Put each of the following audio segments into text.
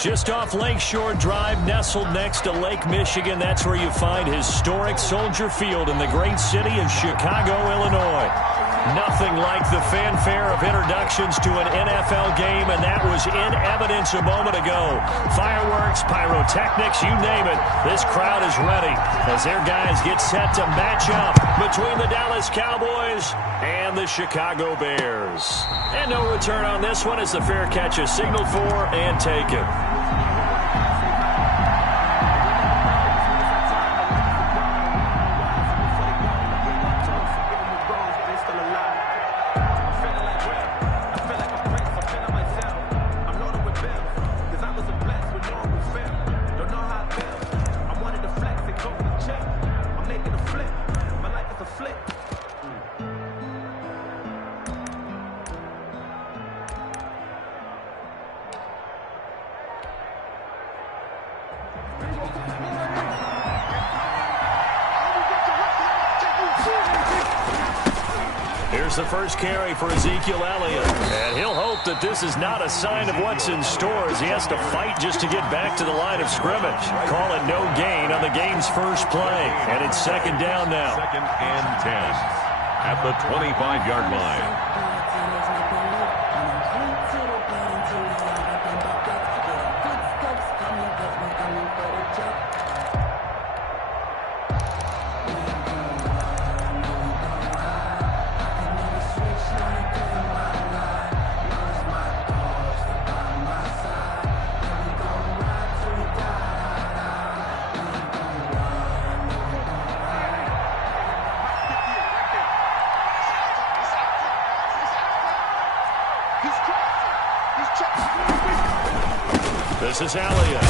Just off Lakeshore Drive, nestled next to Lake Michigan, that's where you find historic Soldier Field in the great city of Chicago, Illinois. Nothing like the fanfare of introductions to an NFL game, and that was in evidence a moment ago. Fireworks, pyrotechnics, you name it. This crowd is ready as their guys get set to match up between the Dallas Cowboys and the Chicago Bears. And no return on this one as the fair catch is signaled for and taken. Here's the first carry for Ezekiel Elliott. And he'll hope that this is not a sign of what's in store as he has to fight just to get back to the line of scrimmage. Call it no gain on the game's first play. And it's second down now. 2nd and 10 at the 25-yard line. This is Elliott.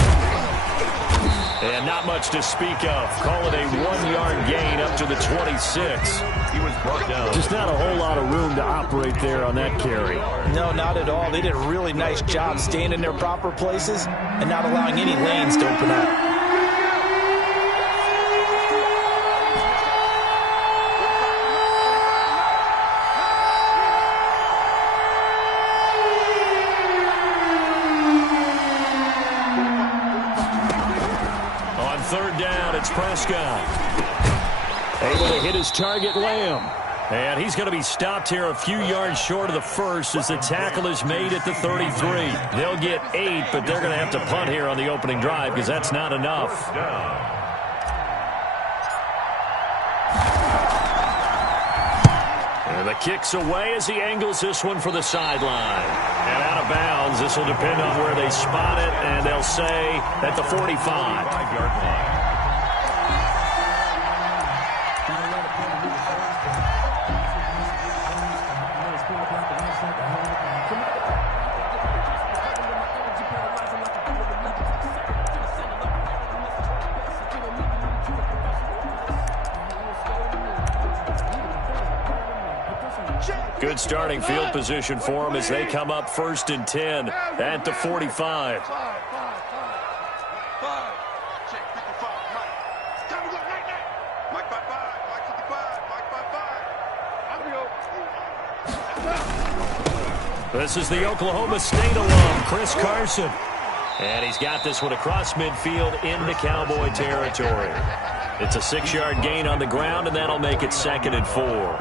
And not much to speak of. Call it a 1-yard gain up to the 26. He was brought down. Just not a whole lot of room to operate there on that carry. No, not at all. They did a really nice job staying in their proper places and not allowing any lanes to open up. Third down, it's Prescott. Able to hit his target, Lamb. And he's going to be stopped here a few yards short of the first as the tackle is made at the 33. They'll get 8, but they're going to have to punt here on the opening drive because that's not enough. And the kick's away as he angles this one for the sideline. And out of bounds, this will depend on where they spot it, and they'll say at the 45-yard line. Good starting field position for them as they come up 1st and 10 at the 45. This is the Oklahoma State alum, Chris Carson. And he's got this one across midfield into Cowboy territory. It's a 6-yard gain on the ground, and that'll make it 2nd and 4.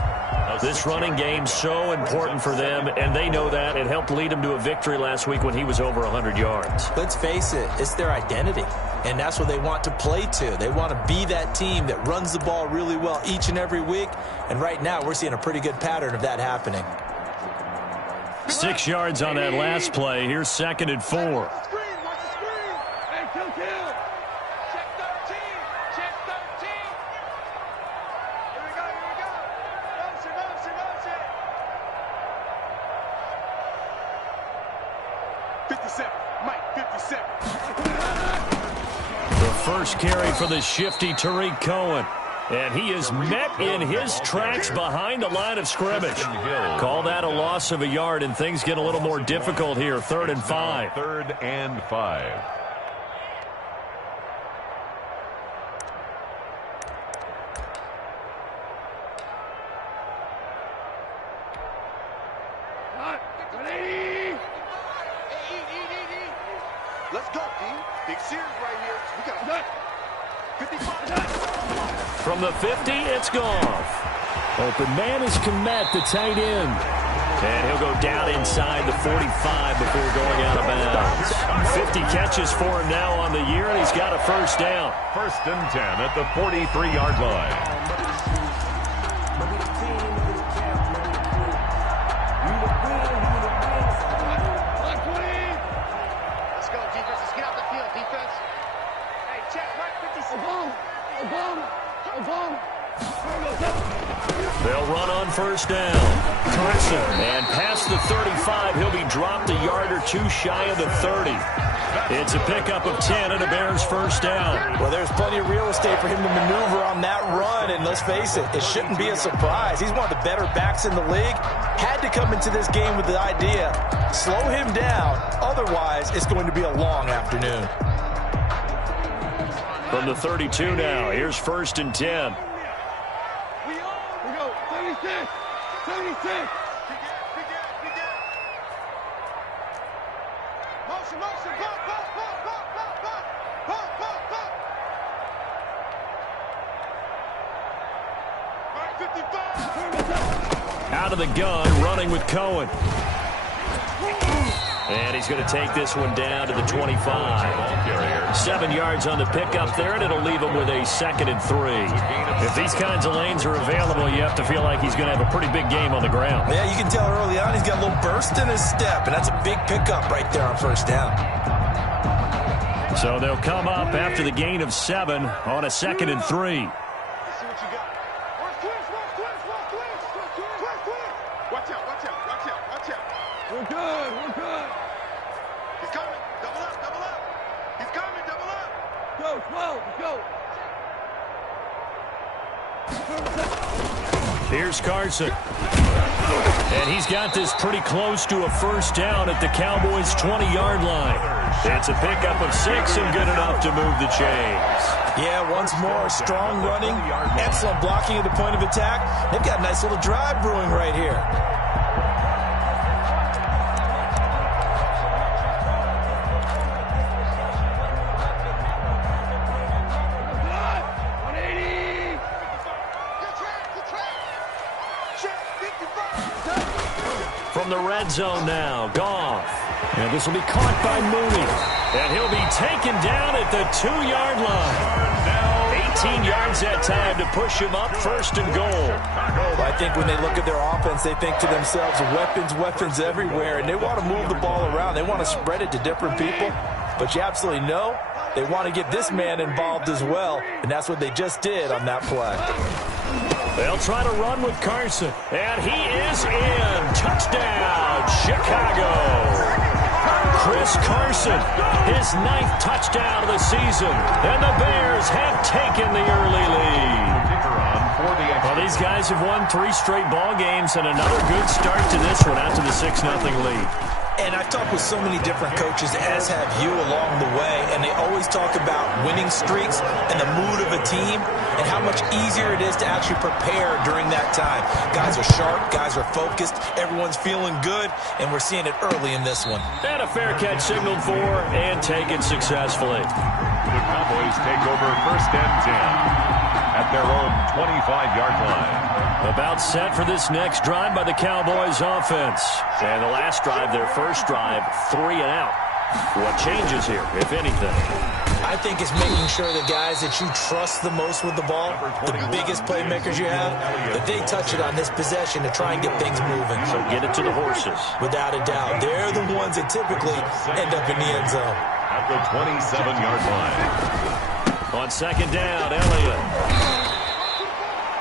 This running game so important for them, and they know that. It helped lead them to a victory last week when he was over 100 yards. Let's face it, it's their identity, and that's what they want to play to. They want to be that team that runs the ball really well each and every week, and right now we're seeing a pretty good pattern of that happening. 6 yards on that last play. Here's 2nd and 4. The first carry for the shifty Tariq Cohen. And he is met in his tracks behind the line of scrimmage. Call that a loss of a yard, and things get a little more difficult here. 3rd and 5. 3rd and 5. go, D. Big series right here. We got 55. From the 50, it's Goff. Open man is Kmet, the tight end. And he'll go down inside the 45 before going out of bounds. 50 catches for him now on the year, and he's got a first down. 1st and 10 at the 43-yard line. Let's go, defense. Let's get out the field, defense. Hey, check, right 56. They'll run on first down. Carson, and past the 35, he'll be dropped a yard or two shy of the 30. It's a pickup of 10 and a Bears first down. Well, there's plenty of real estate for him to maneuver on that run, and let's face it, it shouldn't be a surprise. He's one of the better backs in the league. Had to come into this game with the idea, slow him down, otherwise it's going to be a long afternoon. From the 32 now, here's 1st and 10. We go, 76. 76. Motion, motion, pop. Right 55. Out of the gun, running with Cohen. And he's going to take this one down to the 25. 7 yards on the pickup there, and it'll leave him with a 2nd and 3. If these kinds of lanes are available, you have to feel like he's going to have a pretty big game on the ground. Yeah, you can tell early on he's got a little burst in his step, and that's a big pickup right there on first down. So they'll come up after the gain of 7 on a 2nd and 3. Let's see what you got. Watch twist. Watch out. We're good. He's coming. Double up. He's coming. Double up. Go, 12. Go. Here's Carson. And he's got this pretty close to a first down at the Cowboys' 20-yard line. It's a pickup of 6 and good enough to move the chains. Yeah, once more, strong running, excellent blocking at the point of attack. They've got a nice little drive brewing right here. From the red zone now, Goff. And this will be caught by Mooney. And he'll be taken down at the 2-yard line. 18 yards that time to push him up, 1st and goal. Well, I think when they look at their offense, they think to themselves, weapons everywhere, and they want to move the ball around. They want to spread it to different people. But you absolutely know they want to get this man involved as well, and that's what they just did on that play. They'll try to run with Carson, and he is in. Touchdown, Chicago. Chris Carson, his 9th touchdown of the season, and the Bears have taken the early lead. Well, these guys have won 3 straight ball games, and another good start to this one after the 6-0 lead. And I've talked with so many different coaches, as have you, along the way, and they always talk about winning streaks and the mood of a team and how much easier it is to actually prepare during that time. Guys are sharp, guys are focused, everyone's feeling good, and we're seeing it early in this one. And a fair catch signaled for and taken successfully. The Cowboys take over 1st and 10 at their own 25-yard line. About set for this next drive by the Cowboys offense. And the last drive, their first drive, 3 and out. What changes here, if anything? I think it's making sure the guys that you trust the most with the ball, the biggest playmakers you have, that they touch it on this possession to try and get things moving. So get it to the horses. Without a doubt. They're the ones that typically end up in the end zone. At the 27-yard line. On 2nd down, Elliott.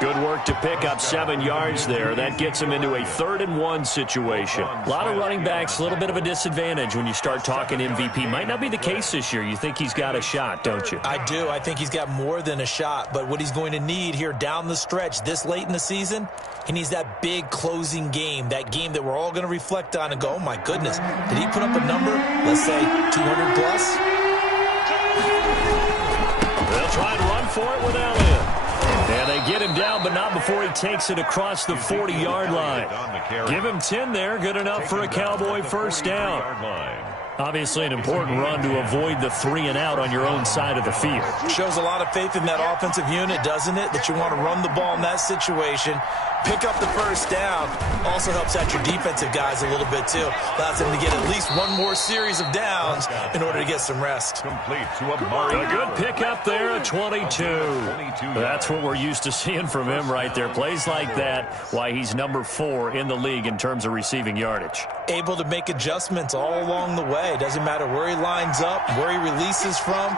Good work to pick up 7 yards there. That gets him into a 3rd and 1 situation. A lot of running backs, a little bit of a disadvantage when you start talking MVP. Might not be the case this year. You think he's got a shot, don't you? I do. I think he's got more than a shot. But what he's going to need here down the stretch this late in the season, he needs that big closing game, that game that we're all going to reflect on and go, oh, my goodness, did he put up a number, let's say, 200 plus? They'll try to run for it with Elliott. And they get him down, but not before he takes it across the 40-yard line. Give him 10 there, good enough for a Cowboy first down. Obviously an important run to avoid the 3-and-out on your own side of the field. Shows a lot of faith in that offensive unit, doesn't it? That you want to run the ball in that situation, pick up the first down. Also helps out your defensive guys a little bit too. Allows them to get at least one more series of downs in order to get some rest. Complete to Amari. A good pickup there at 22. That's what we're used to seeing from him right there. Plays like that, why he's number 4 in the league in terms of receiving yardage. Able to make adjustments all along the way. Doesn't matter where he lines up, where he releases from,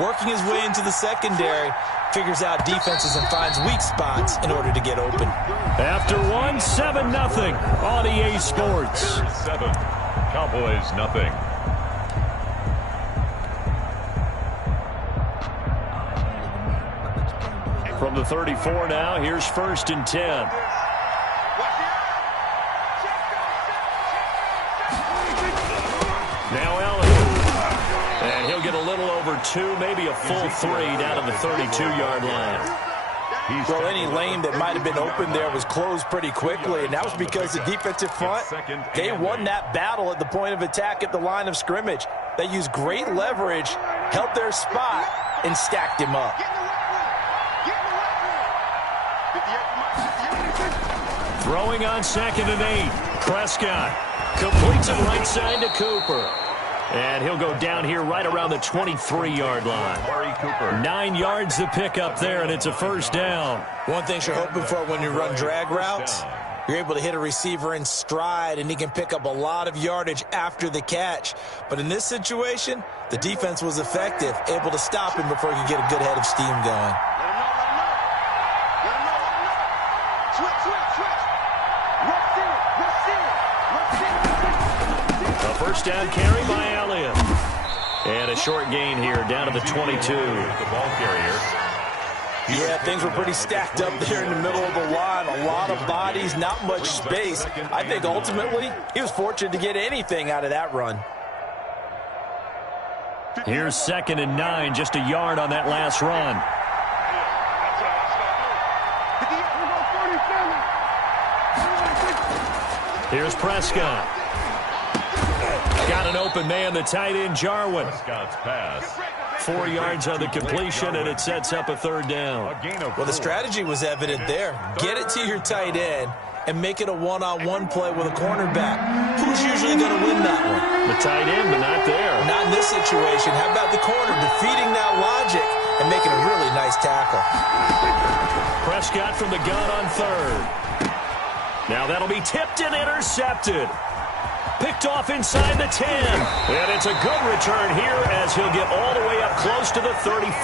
working his way into the secondary, figures out defenses and finds weak spots in order to get open. After 7-0 on EA Sports. 7, Cowboys nothing. From the 34 now, here's 1st and 10. Now Elliott. And he'll get a little over 2, maybe a full 3 down to the 32-yard line. Well, any lane that might have been open there was closed pretty quickly, and that was because the defensive front, they won that battle at the point of attack at the line of scrimmage. They used great leverage, held their spot, and stacked him up. Throwing on 2nd and 8. Prescott completes it right side to Cooper. And he'll go down here right around the 23-yard line. 9 yards to pick up there, and it's a 1st down. One thing you're hoping for when you run drag routes, you're able to hit a receiver in stride, and he can pick up a lot of yardage after the catch. But in this situation, the defense was effective, able to stop him before he could get a good head of steam going. A 1st down carry by Elliott. And a short gain here down to the 22. The ball carrier. Yeah, things were pretty stacked up there in the middle of the line. A lot of bodies, not much space. I think ultimately he was fortunate to get anything out of that run. Here's 2nd and 9, just a yard on that last run. Here's Prescott. Got an open man, the tight end, Jarwin. Prescott's pass. 4 yards on the completion, and it sets up a 3rd down. Well, the strategy was evident there. Get it to your tight end and make it a one-on-one play with a cornerback. Who's usually going to win that one? The tight end, but not there. Not in this situation. How about the corner defeating that logic and making a really nice tackle? Prescott from the gun on 3rd. Now that'll be tipped and intercepted. Picked off inside the 10. And it's a good return here as he'll get all the way up close to the 35.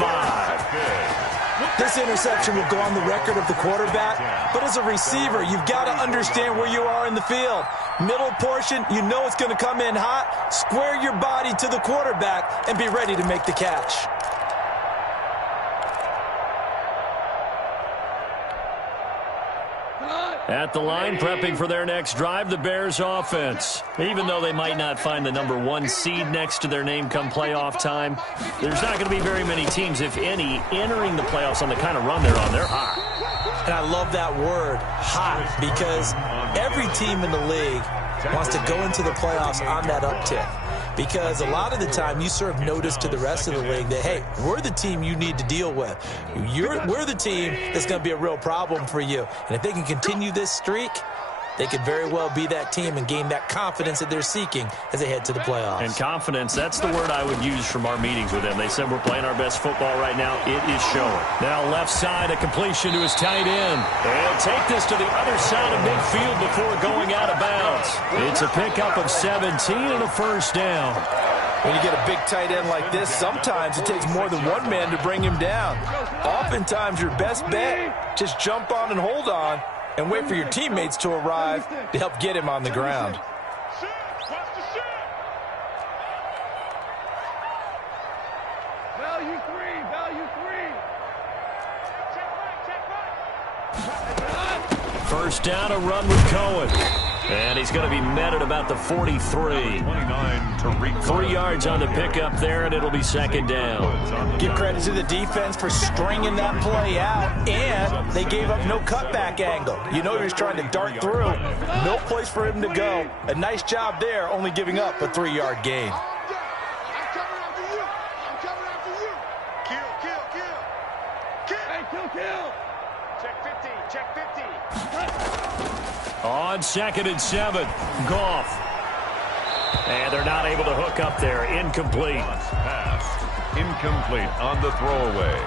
This interception will go on the record of the quarterback, but as a receiver, you've got to understand where you are in the field. Middle portion, you know it's going to come in hot. Square your body to the quarterback and be ready to make the catch. At the line, prepping for their next drive, the Bears offense. Even though they might not find the number 1 seed next to their name come playoff time, there's not going to be very many teams, if any, entering the playoffs on the kind of run they're on. They're hot. And I love that word, hot, because every team in the league wants to go into the playoffs on that uptick. Because a lot of the time you serve notice to the rest of the league that, hey, we're the team you need to deal with. We're the team that's going to be a real problem for you. And if they can continue this streak, they could very well be that team and gain that confidence that they're seeking as they head to the playoffs. And confidence, that's the word I would use from our meetings with them. They said we're playing our best football right now. It is showing. Now left side, a completion to his tight end. They'll take this to the other side of midfield before going out of bounds. It's a pickup of 17 and a 1st down. When you get a big tight end like this, sometimes it takes more than one man to bring him down. Oftentimes your best bet, just jump on and hold on and wait for your teammates to arrive to help get him on the ground. Value three. 1st down, a run with Cohen. And he's going to be met at about the 43. 3 yards on the pickup there, and it'll be 2nd down. Give credit to the defense for stringing that play out, and they gave up no cutback angle. You know he was trying to dart through. No place for him to go. A nice job there, only giving up a 3-yard gain. Check 50. Check 50. On 2nd and 7, Goff. And they're not able to hook up there. Incomplete. Pass. Incomplete on the throwaway.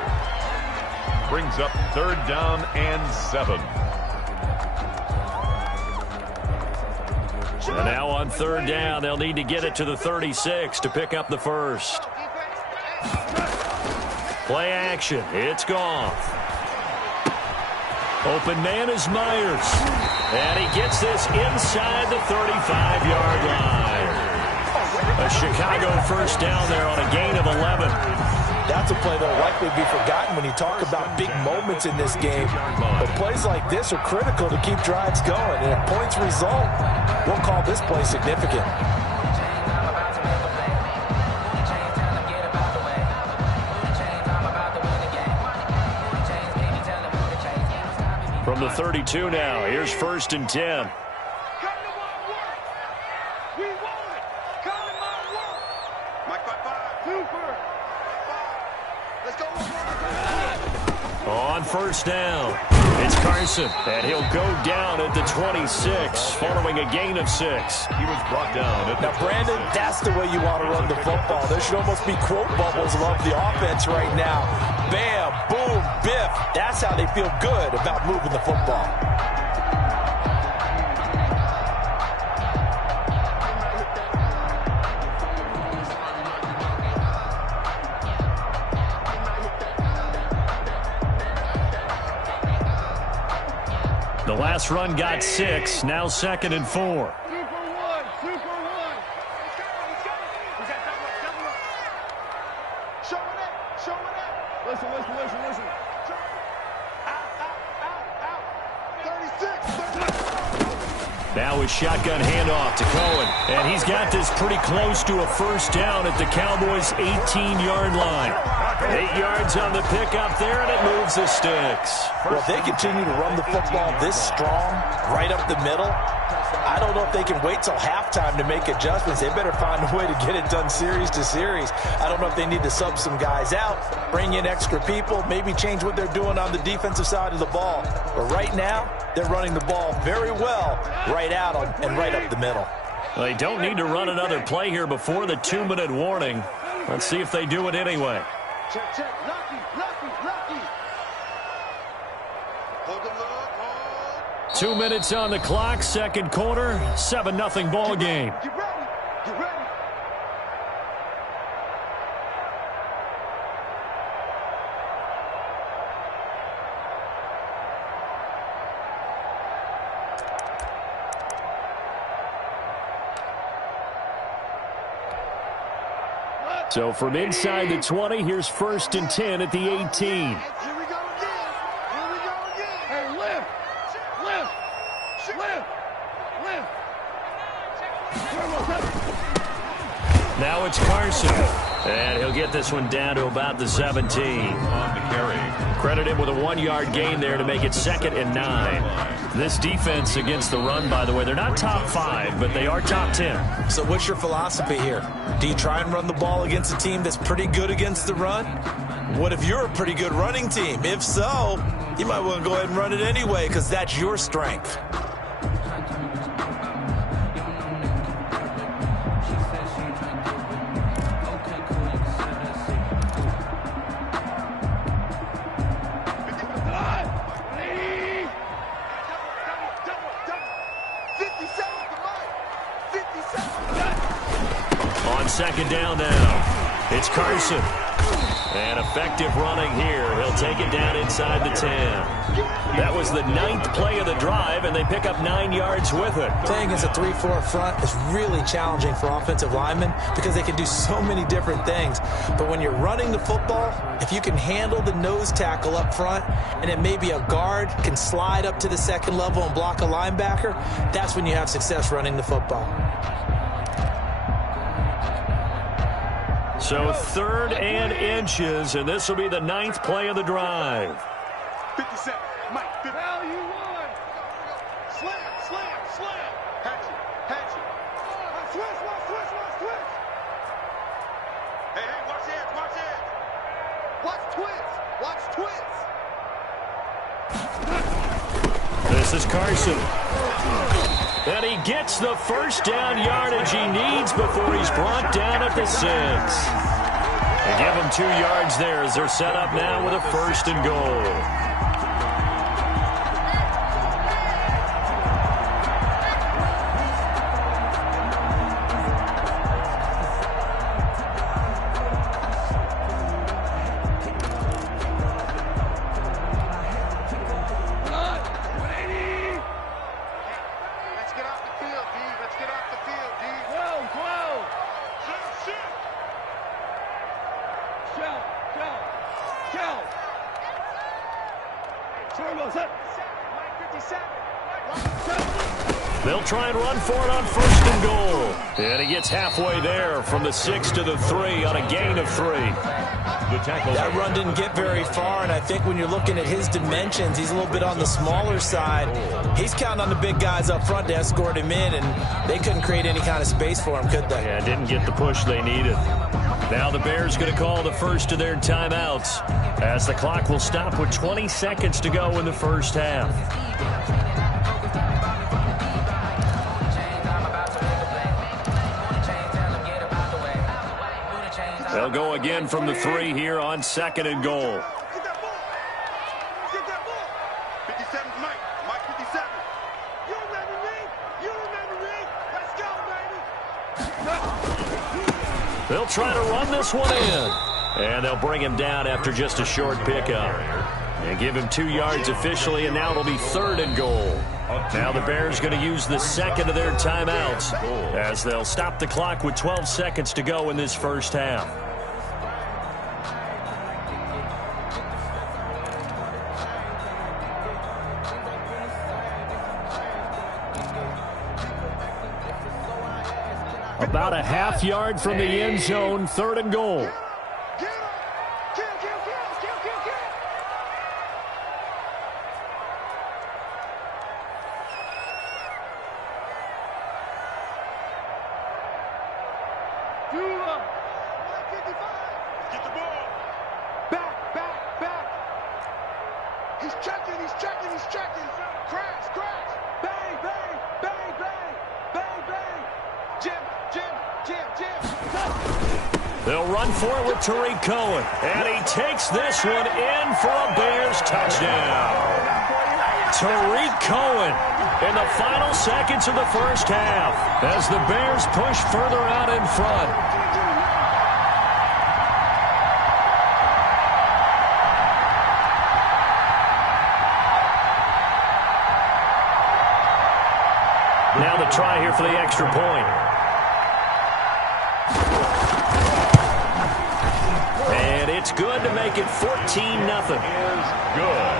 Brings up 3rd down and 7. And now on 3rd down, they'll need to get it to the 36 to pick up the first. Play action. It's Goff. Open man is Myers. And he gets this inside the 35-yard line. A Chicago first down there on a gain of 11. That's a play that will likely be forgotten when you talk about big moments in this game. But plays like this are critical to keep drives going. And if points result, we'll call this play significant. From the 32 now, here's 1st and 10. On 1st down, it's Carson, and he'll go down at the 26, following a gain of 6. He was brought down at the Now, Brandon, that's the way you want to run the football. There should almost be quote bubbles above the offense right now. Bam, boom, biff. That's how they feel good about moving the football. The last run got 6, now 2nd and 4. Listen. Now a shotgun handoff to Cohen. And he's got this pretty close to a first down at the Cowboys' 18-yard line. 8 yards on the pickup there, and it moves the sticks. Well, if they continue to run the football this strong, right up the middle, I don't know if they can wait till halftime to make adjustments. They better find a way to get it done series to series. I don't know if they need to sub some guys out, bring in extra people, maybe change what they're doing on the defensive side of the ball. But right now, they're running the ball very well right out and right up the middle. They don't need to run another play here before the 2-minute warning. Let's see if they do it anyway. Check. Lucky. Hold the look. 2 minutes on the clock, 2nd quarter, 7-0 ball game. Get ready. So from inside the 20, here's 1st and 10 at the 18. Here we go again. Hey, lift. Now it's Carson. And he'll get this one down to about the 17. on the carry. Credit him with a 1-yard gain there to make it 2nd and 9. This defense against the run, by the way, they're not top 5, but they are top 10. So what's your philosophy here? Do you try and run the ball against a team that's pretty good against the run? What if you're a pretty good running team? If so, you might want to go ahead and run it anyway because that's your strength. On 2nd down now, it's Carson. And effective running here. He'll take it down inside the 10. That was the 9th play of the drive, and they pick up 9 yards with it. Playing against a 3-4 front is really challenging for offensive linemen because they can do so many different things. But when you're running the football, if you can handle the nose tackle up front, and then maybe a guard can slide up to the 2nd level and block a linebacker, that's when you have success running the football. So 3rd and inches, and this will be the 9th play of the drive. 57. Mike, how you won? Slam. Hatchet. Switch. Hey, watch it. Watch twist. This is Carson. And he gets the first down yardage he needs before he's brought down at the 6. They give him 2 yards there as they're set up now with a 1st and goal. They'll try and run for it on 1st and goal. And he gets halfway there from the 6 to the 3 on a gain of 3. That run didn't get very far, and I think when you're looking at his dimensions, he's a little bit on the smaller side. He's counting on the big guys up front to escort him in, and they couldn't create any kind of space for him, could they? Yeah, didn't get the push they needed. Now the Bears going to call the first of their timeouts as the clock will stop with 20 seconds to go in the first half. They'll go again from the 3 here on 2nd and goal. Get that ball. Get that ball. 57's Mike. Mike 57. You remember me? You remember me? Let's go, baby. They'll try to run this one in. And they'll bring him down after just a short pickup. And give him 2 yards officially, and now it'll be 3rd and goal. Now the Bears going to use the 2nd of their timeouts as they'll stop the clock with 12 seconds to go in this first half. About a half yard from the end zone, 3rd and goal. Get the ball. Back, back, back. He's checking. Crash. Bang, bang, bang, bang, bang, bang. Jim. They'll run for it with Tariq Cohen. And he takes this one in for a Bears touchdown. Tariq Cohen in the final seconds of the first half as the Bears push further out in front. Now the try here for the extra point. And it's good to make it 14-0. Is good.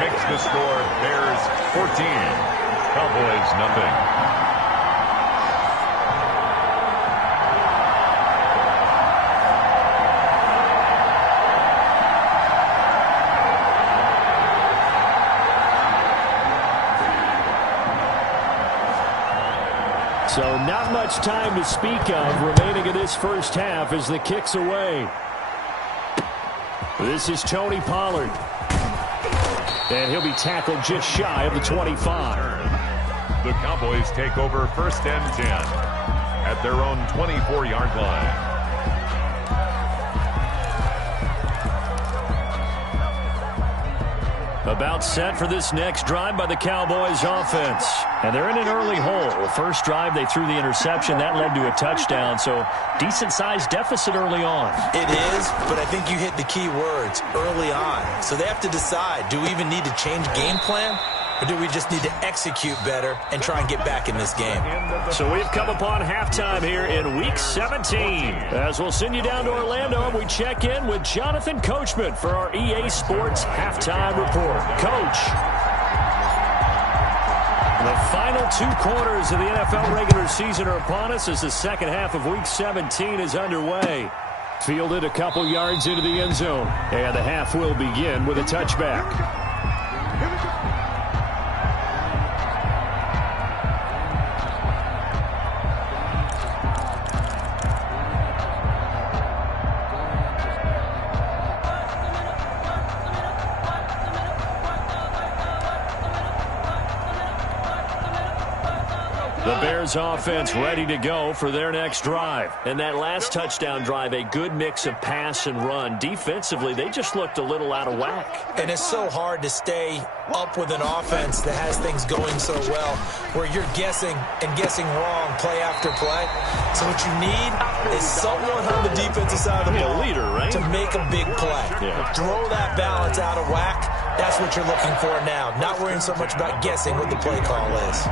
Makes the score Bears 14, Cowboys nothing. So not much time to speak of remaining in this first half as the kick's away. This is Tony Pollard. And he'll be tackled just shy of the 25. The Cowboys take over 1st and 10 at their own 24-yard line. About set for this next drive by the Cowboys offense. And they're in an early hole. The first drive, they threw the interception. That led to a touchdown, so decent-sized deficit early on. It is, but I think you hit the key words, early on. So they have to decide, do we even need to change game plan? Or do we just need to execute better and try and get back in this game? So we've come upon halftime here in Week 17. As we'll send you down to Orlando and we check in with Jonathan Coachman for our EA Sports Halftime Report. Coach. The final 2 quarters of the NFL regular season are upon us as the second half of Week 17 is underway. Fielded a couple yards into the end zone. And the half will begin with a touchback. The Bears offense ready to go for their next drive. And that last touchdown drive, a good mix of pass and run. Defensively, they just looked a little out of whack. And it's so hard to stay up with an offense that has things going so well, where you're guessing and guessing wrong play after play. So what you need is someone on the defensive side of the ball, leader, right? to make a big play. Yeah. Throw that balance out of whack. That's what you're looking for now. Not worrying so much about guessing what the play call is.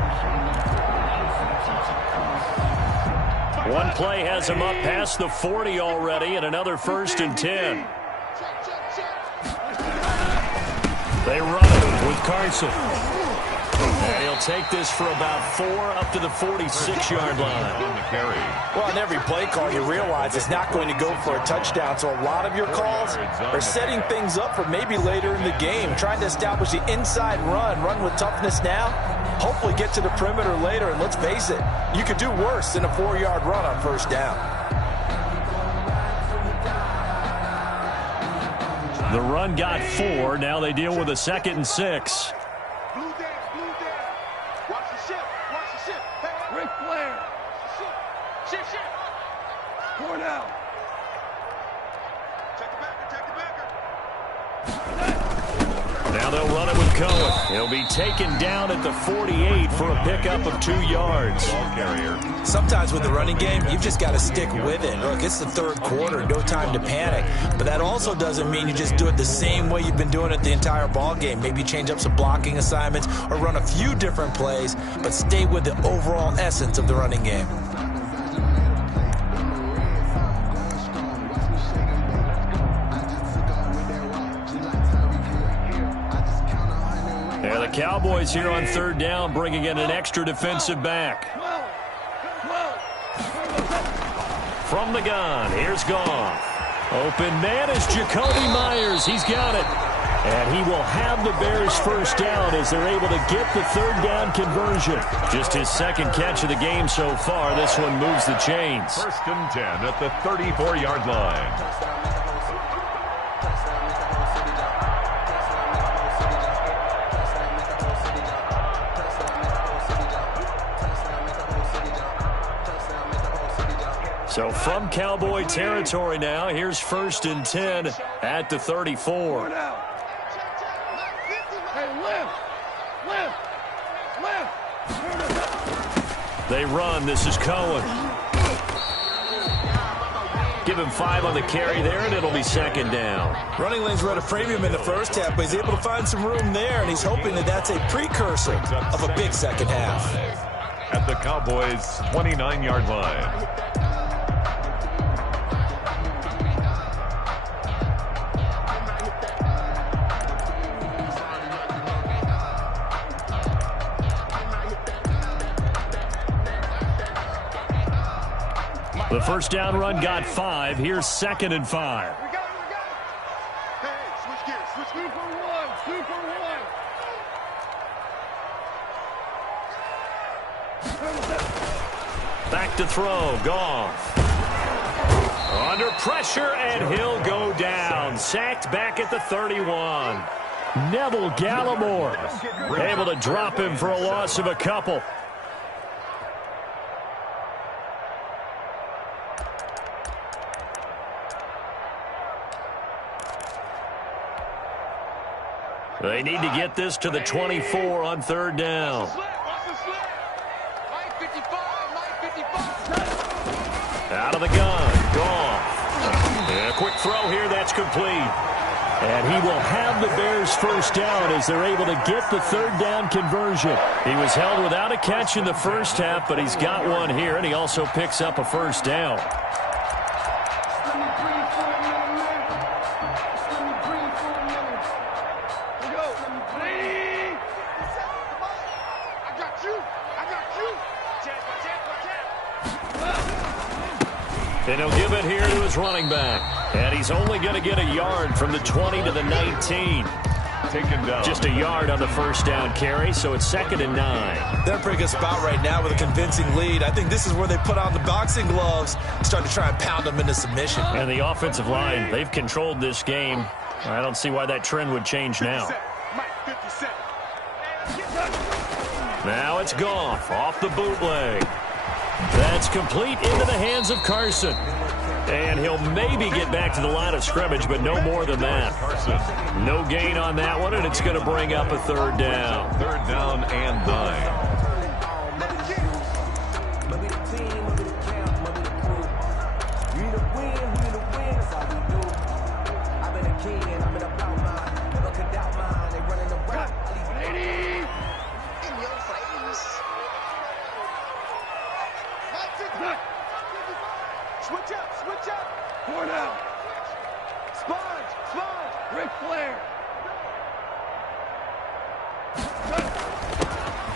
One play has him up past the 40 already, and another 1st and 10. They run it with Carson. And he'll take this for about 4 up to the 46-yard line. On the carry. Well, on every play call, you realize it's not going to go for a touchdown. So a lot of your calls are setting things up for maybe later in the game, trying to establish the inside run with toughness now, hopefully get to the perimeter later. And let's face it, you could do worse than a 4-yard run on 1st down. The run got 4. Now they deal with a 2nd and 6. Blue dance, blue dance. Watch the ship, watch the ship. Hey, Ric Flair. Ship. Pour down. Check the backer. Now they'll run it with Cohen. He'll be taken down at the 48 for a pickup of 2 yards. Ball carrier. Sometimes with the running game, you've just got to stick with it. Look, it's the 3rd quarter, no time to panic. But that also doesn't mean you just do it the same way you've been doing it the entire ball game. Maybe change up some blocking assignments or run a few different plays, but stay with the overall essence of the running game. Yeah, the Cowboys here on 3rd down, bringing in an extra defensive back. From the gun, here's Goff. Open man is Jacoby Myers. He's got it. And he will have the Bears 1st down as they're able to get the 3rd down conversion. Just his 2nd catch of the game so far. This one moves the chains. 1st and 10 at the 34-yard line. So from Cowboy territory now, here's 1st and 10 at the 34. They run. This is Cohen. Give him 5 on the carry there, and it'll be 2nd down. Running lanes were at a premium in the 1st half, but he's able to find some room there, and he's hoping that that's a precursor of a big 2nd half. At the Cowboys' 29-yard line. The 1st down run got 5. Here's 2nd and 5. We got it. Hey, switch gears, switch gears. 2 for 1. Back to throw. Goff. Under pressure, and he'll go down. Sacked back at the 31. Neville Gallimore able to drop him for a loss of a couple. They need to get this to the 24 on 3rd down. Out of the gun. Goff. And a quick throw here. That's complete. And he will have the Bears 1st down as they're able to get the 3rd down conversion. He was held without a catch in the 1st half, but he's got one here, and he also picks up a 1st down. And he'll give it here to his running back. And he's only going to get a yard from the 20 to the 19. Taken down. Just a yard on the 1st down carry, so it's 2nd and 9. They're in a pretty good spot right now with a convincing lead. I think this is where they put on the boxing gloves and start to try and pound them into submission. And the offensive line, they've controlled this game. I don't see why that trend would change now. Now it's Goff off the bootleg. That's complete into the hands of Carson. And he'll maybe get back to the line of scrimmage, but no more than that. No gain on that one, and it's going to bring up a third down. Third down and 9. Switch up. Four down. Sponge. Ric Flair.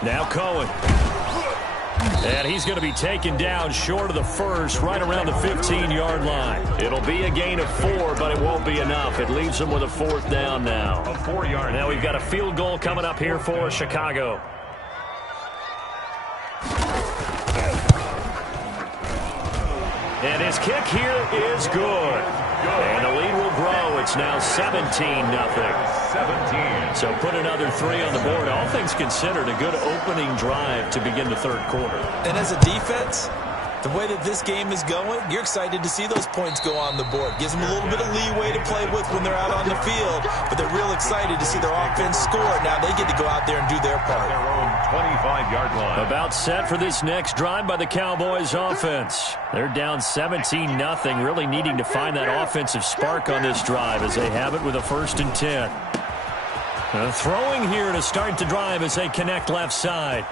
Now Cohen. And he's going to be taken down short of the first, right around the 15-yard line. It'll be a gain of 4, but it won't be enough. It leaves him with a fourth down now. A 4-yard. Now we've got a field goal coming up here for Chicago. And his kick here is good. And the lead will grow. It's now 17-0. 17. So put another 3 on the board. All things considered, a good opening drive to begin the third quarter. And as a defense, the way that this game is going, you're excited to see those points go on the board. Gives them a little bit of leeway to play with when they're out on the field, but they're real excited to see their offense score. Now they get to go out there and do their part. Their own 25-yard line. About set for this next drive by the Cowboys offense. They're down 17-0, really needing to find that offensive spark on this drive as they have it with a 1st and 10. Throwing here to start the drive as they connect left side.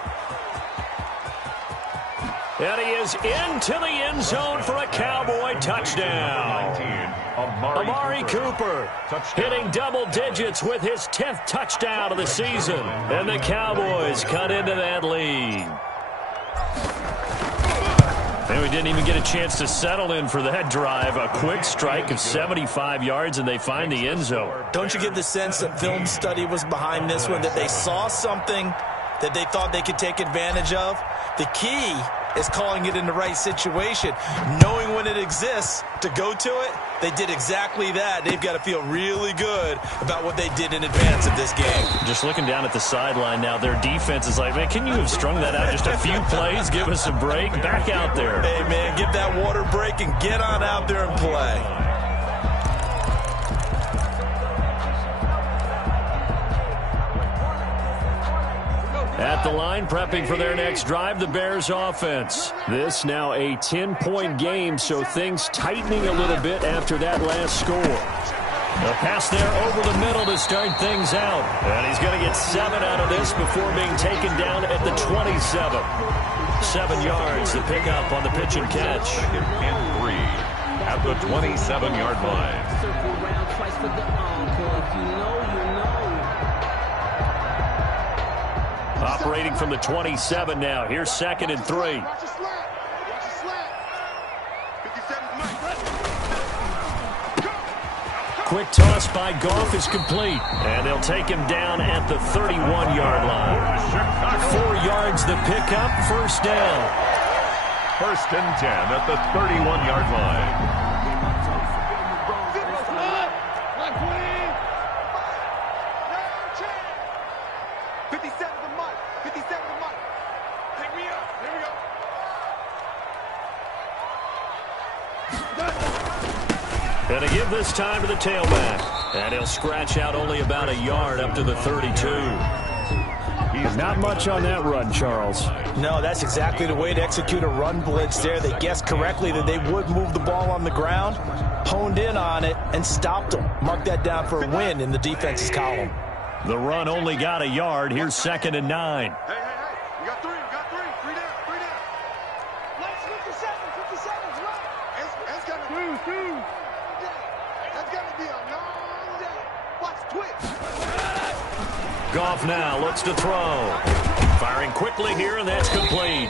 And he is into the end zone for a Cowboy touchdown. 19, Amari Cooper hitting double digits with his 10th touchdown of the season. And the Cowboys cut into that lead. And we didn't even get a chance to settle in for that drive. A quick strike of 75 yards, and they find the end zone. Don't you get the sense that film study was behind this one, that they saw something that they thought they could take advantage of? The key is calling it in the right situation, knowing when it exists to go to it. They did exactly that. They've got to feel really good about what they did in advance of this game. Just looking down at the sideline now, their defense is like, man, can you have strung that out just a few plays? Give us a break. Back out there. Hey, man, give that water break and get on out there and play. At the line, prepping for their next drive, the Bears offense. This now a 10-point game, so things tightening a little bit after that last score. A pass there over the middle to start things out. And he's going to get 7 out of this before being taken down at the 27. 7 yards to pick up on the pitch and catch. 2nd and 3 at the 27-yard line. Circle around twice for the encore. If you know, you know. Operating from the 27 now. Here's 2nd and 3. Watch your slant. Watch your slant. 57 Mike. Quick toss by Goff is complete. And they'll take him down at the 31-yard line. 4 yards the pickup, 1st down. 1st and 10 at the 31-yard line. And to give this time to the tailback. And he'll scratch out only about a yard up to the 32. Not much on that run, Charles. No, that's exactly the way to execute a run blitz there. They guessed correctly that they would move the ball on the ground, honed in on it, and stopped them. Mark that down for a win in the defense's column. The run only got a yard. Here's 2nd and 9. Hey. We got 3 down. 3 down. Let's 57, right? It's gonna be That's gonna be a long day. Watch Twitch. Goff now looks to throw. Firing quickly here, and that's complete.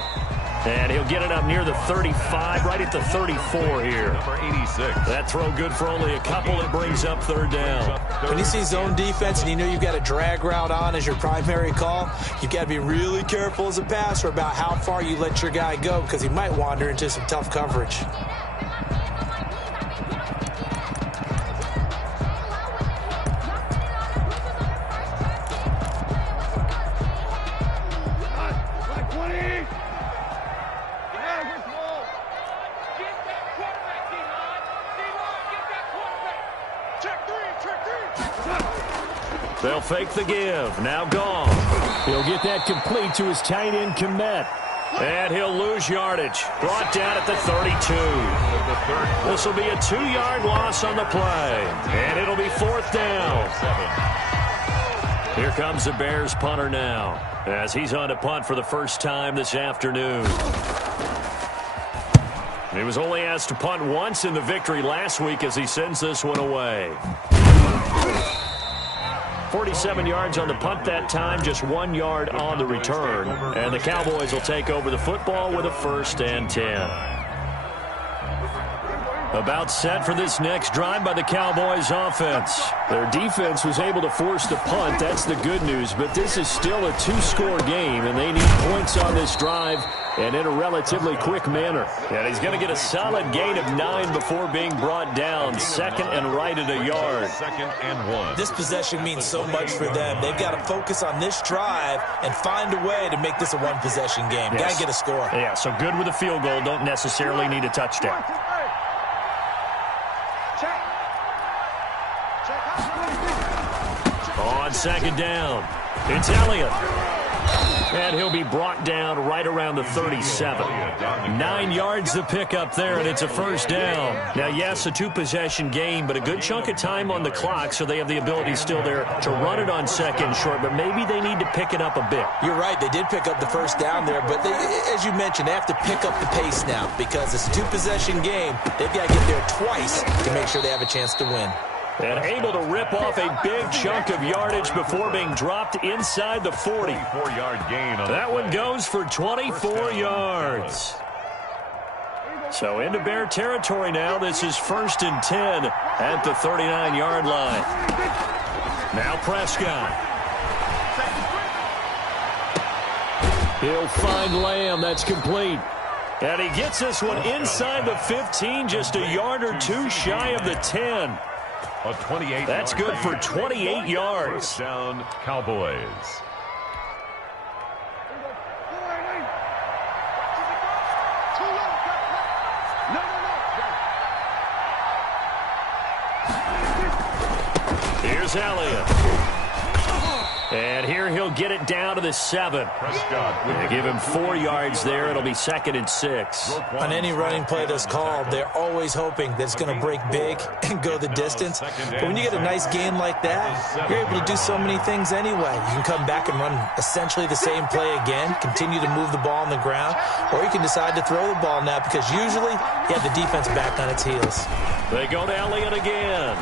And he'll get it up near the 35, right at the 34 here. Number 86. That throw good for only a couple. It brings up 3rd down. When you see zone defense and you know you've got a drag route on as your primary call, you've got to be really careful as a passer about how far you let your guy go because he might wander into some tough coverage. They'll fake the give. Now gone. He'll get that complete to his tight end, Komet. And he'll lose yardage. Brought down at the 32. This will be a 2-yard loss on the play. And it'll be 4th down. Here comes the Bears punter now, as he's on to punt for the first time this afternoon. He was only asked to punt once in the victory last week as he sends this one away. 47 yards on the punt that time, just 1 yard on the return. And the Cowboys will take over the football with a 1st and 10. About set for this next drive by the Cowboys offense. Their defense was able to force the punt. That's the good news. But this is still a 2-score game, and they need points on this drive and in a relatively quick manner. And he's going to get a solid gain of 9 before being brought down. 2nd and right at a yard. 2nd and 1. This possession means so much for them. They've got to focus on this drive and find a way to make this a one-possession game. Yes. Got to get a score. Yeah, so good with a field goal. Don't necessarily need a touchdown. On 2nd down, it's Elliott. And he'll be brought down right around the 37. 9 yards to pick up there, and it's a 1st down. Now, yes, a 2-possession game, but a good chunk of time on the clock, so they have the ability still there to run it on 2nd short, but maybe they need to pick it up a bit. You're right. They did pick up the 1st down there, but they, as you mentioned, they have to pick up the pace now because it's a 2-possession game. They've got to get there twice to make sure they have a chance to win. And able to rip off a big chunk of yardage before being dropped inside the 40. 4-yard gain. That one goes for 24 yards. So into Bear territory now. This is 1st and 10 at the 39-yard line. Now Prescott. He'll find Lamb. That's complete. And he gets this one inside the 15, just a yard or 2 shy of the 10. A 28. That's good for 28 yards. 1st down, Cowboys. Here's Elliott. And here he'll get it down to the 7. They give him 4 yards there. It'll be 2nd and 6. On any running play that's called, they're always hoping that it's going to break big and go the distance. But when you get a nice gain like that, you're able to do so many things anyway. You can come back and run essentially the same play again, continue to move the ball on the ground, or you can decide to throw the ball now because usually you have the defense back on its heels. They go to Elliott again.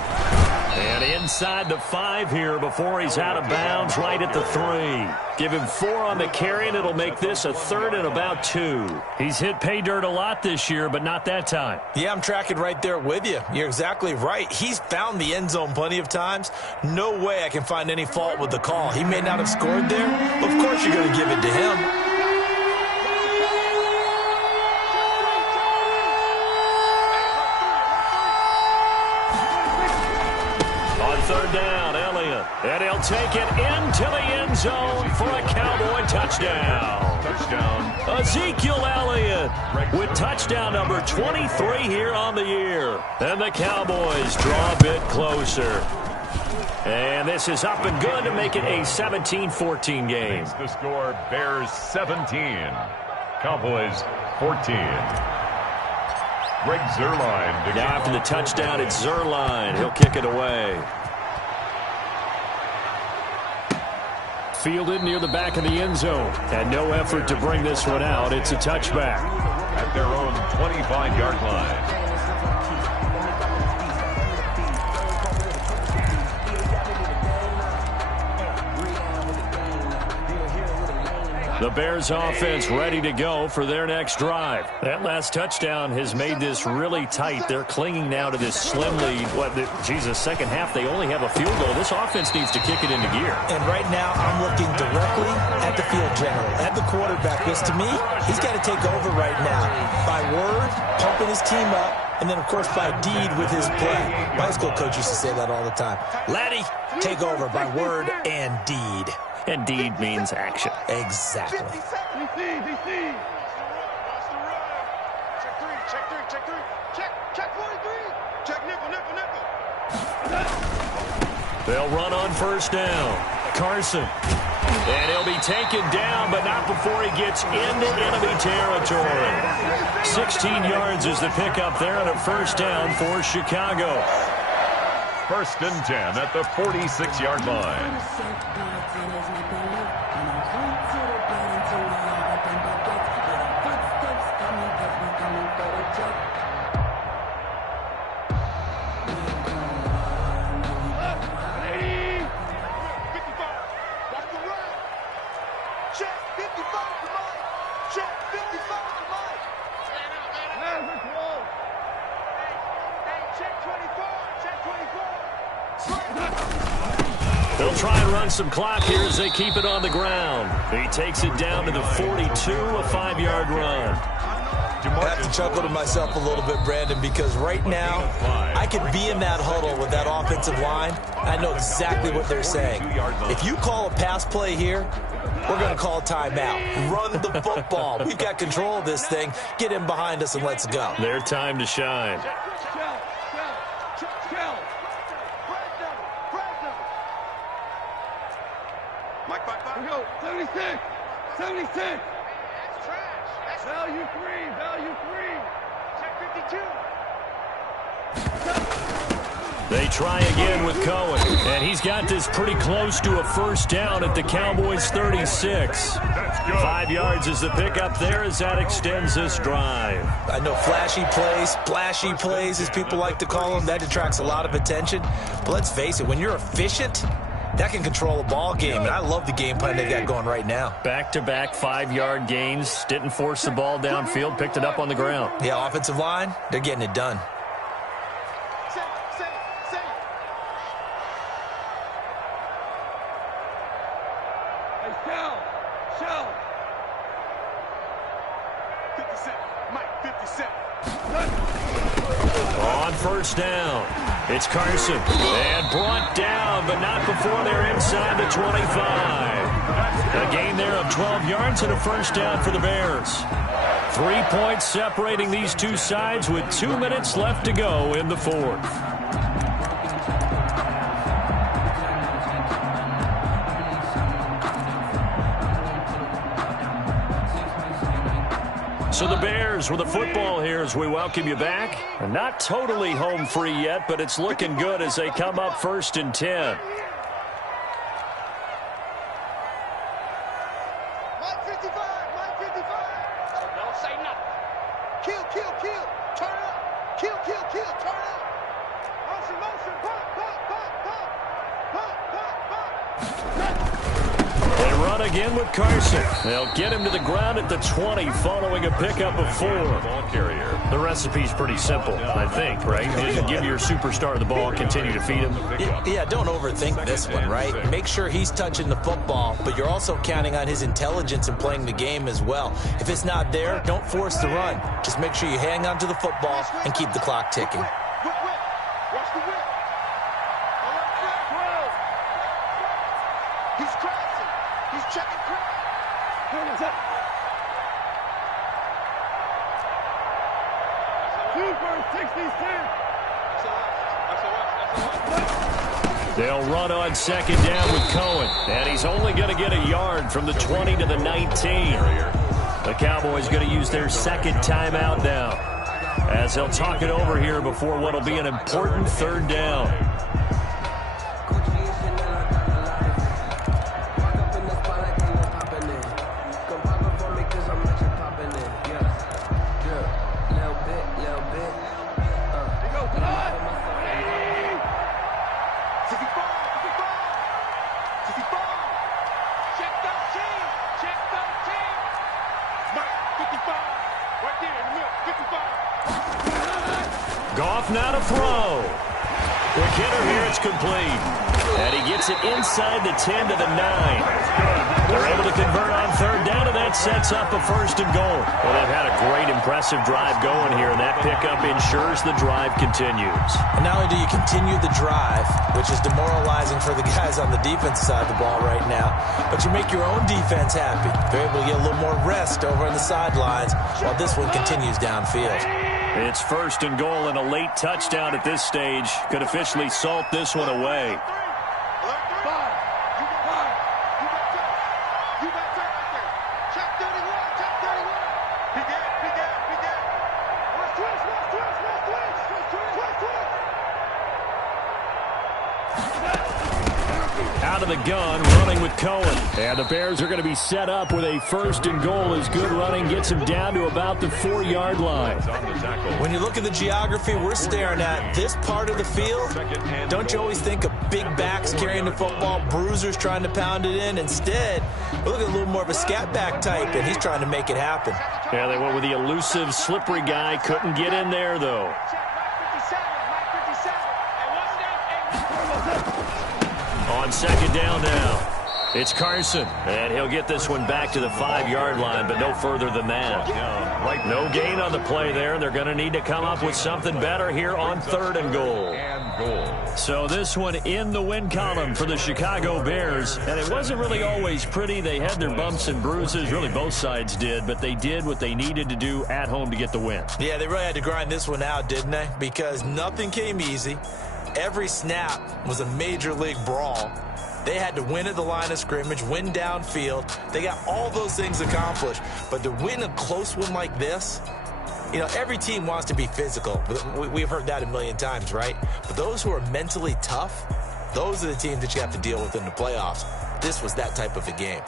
And inside the 5 here before he's out of bounds, right at the 3. Give him 4 on the carry, and it'll make this a 3rd and about 2. He's hit pay dirt a lot this year, but not that time. Yeah, I'm tracking right there with you. You're exactly right. He's found the end zone plenty of times. No way I can find any fault with the call. He may not have scored there, but of course you're going to give it to him. Third down, Elliott. And he'll take it into the end zone for a Cowboy touchdown. Touchdown. Ezekiel Elliott with touchdown number 23 here on the year. And the Cowboys draw a bit closer. And this is up and good to make it a 17-14 game. The score, Bears 17, Cowboys 14. Greg Zuerlein. Now after the touchdown, it's Zuerlein. He'll kick it away. Fielded near the back of the end zone. And no effort to bring this one out. It's a touchback. At their own 25-yard line. The Bears offense ready to go for their next drive. That last touchdown has made this really tight. They're clinging now to this slim lead. Second half, they only have a field goal. This offense needs to kick it into gear. And right now, I'm looking directly at the field general, at the quarterback, because to me, he's got to take over right now. By word, pumping his team up, and then, of course, by deed with his play. My high school coach used to say that all the time. Laddie, take over by word and deed. And deed means action. Exactly. DC. Check 3. Check 43. Check nickel. They'll run on first down. Carson. And he'll be taken down, but not before he gets into enemy territory. 16 yards is the pickup there on a first down for Chicago. 1st and 10 at the 46-yard line. They'll try and run some clock here as they keep it on the ground. He takes it down to the 42, a 5-yard run. I have to chuckle to myself a little bit, Brandon, because right now I could be in that huddle with that offensive line. I know exactly what they're saying. If you call a pass play here, we're going to call timeout. Run the football. We've got control of this thing. Get in behind us and let's go. Their time to shine. Here we go. 76. 76. That's trash. That's value 3. Value 3. Check 52. They try again with Cohen. And he's got this pretty close to a first down at the Cowboys' 36. 5 yards is the pickup there as that extends this drive. I know flashy plays, splashy plays, as people like to call them, that attracts a lot of attention. But let's face it, when you're efficient, that can control a ball game, and I love the game plan they've got going right now. Back-to-back 5-yard gains. Didn't force the ball downfield. Picked it up on the ground. Yeah, offensive line, they're getting it done. Hey, Shell. 57. Mike, 57. On first down, it's Carson. And brought down, but not before they're inside the 25. A gain there of 12 yards and a first down for the Bears. 3 points separating these two sides with 2 minutes left to go in the fourth. So the Bears with the football here as we welcome you back. Not totally home free yet, but it's looking good as they come up 1st and 10. Mike 55. Mike 55. Don't say nothing. Kill. Turn it up. Kill. Turn it up. Motion. Pump. They run again with Carson. They'll get him to the ground at the 20 following a pickup of 4. Ball carrier. The recipe's pretty simple, I think, right? Just give your superstar the ball, continue to feed him. Yeah, don't overthink this one, right? Make sure he's touching the football, but you're also counting on his intelligence in playing the game as well. If it's not there, don't force the run. Just make sure you hang on to the football and keep the clock ticking. Watch the whip. He's crossing. He's checking crowd. Super 66. They'll run on second down with Cohen. And he's only going to get a yard from the 20 to the 19. The Cowboys going to use their second timeout now, as they'll talk it over here before what will be an important 3rd down. Goff now to throw. Quick hitter here, it's complete. And he gets it inside the 10 to the 9. They're able to convert on 3rd down, and that sets up a 1st and goal. Well, they've had a great, impressive drive going here, and that pickup ensures the drive continues. And not only do you continue the drive, which is demoralizing for the guys on the defense side of the ball right now, but you make your own defense happy. They're able to get a little more rest over on the sidelines while this one continues downfield. It's 1st and goal, and a late touchdown at this stage could officially salt this one away. Out of the gun, running with Cohen. And the Bears are going to be set up with a 1st and goal as good running gets him down to about the 4-yard line. When you look at the geography we're staring at, this part of the field, don't you always think of big backs carrying the football, bruisers trying to pound it in? Instead, we're looking at a little more of a scat back type, and he's trying to make it happen. Yeah, they went with the elusive, slippery guy. Couldn't get in there, though. On 2nd down now, it's Carson, and he'll get this one back to the 5-yard line, but no further than that. No gain on the play there. They're going to need to come up with something better here on 3rd and goal. So this one in the win column for the Chicago Bears, and it wasn't really always pretty. They had their bumps and bruises. Really, both sides did, but they did what they needed to do at home to get the win. Yeah, they really had to grind this one out, didn't they? Because nothing came easy. Every snap was a major league brawl. They had to win at the line of scrimmage, win downfield. They got all those things accomplished. But to win a close one like this, you know, every team wants to be physical. We've heard that a million times, right? But those who are mentally tough, those are the teams that you have to deal with in the playoffs. This was that type of a game.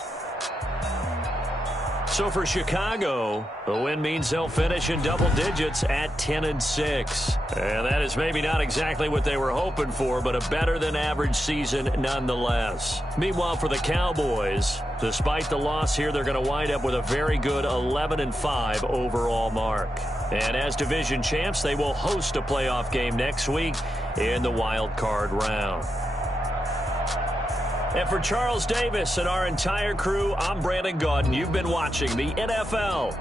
So for Chicago, the win means they'll finish in double digits at 10-6. And that is maybe not exactly what they were hoping for, but a better-than-average season nonetheless. Meanwhile, for the Cowboys, despite the loss here, they're going to wind up with a very good 11-5 overall mark. And as division champs, they will host a playoff game next week in the wild card round. And for Charles Davis and our entire crew, I'm Brandon Gaudin. You've been watching the NFL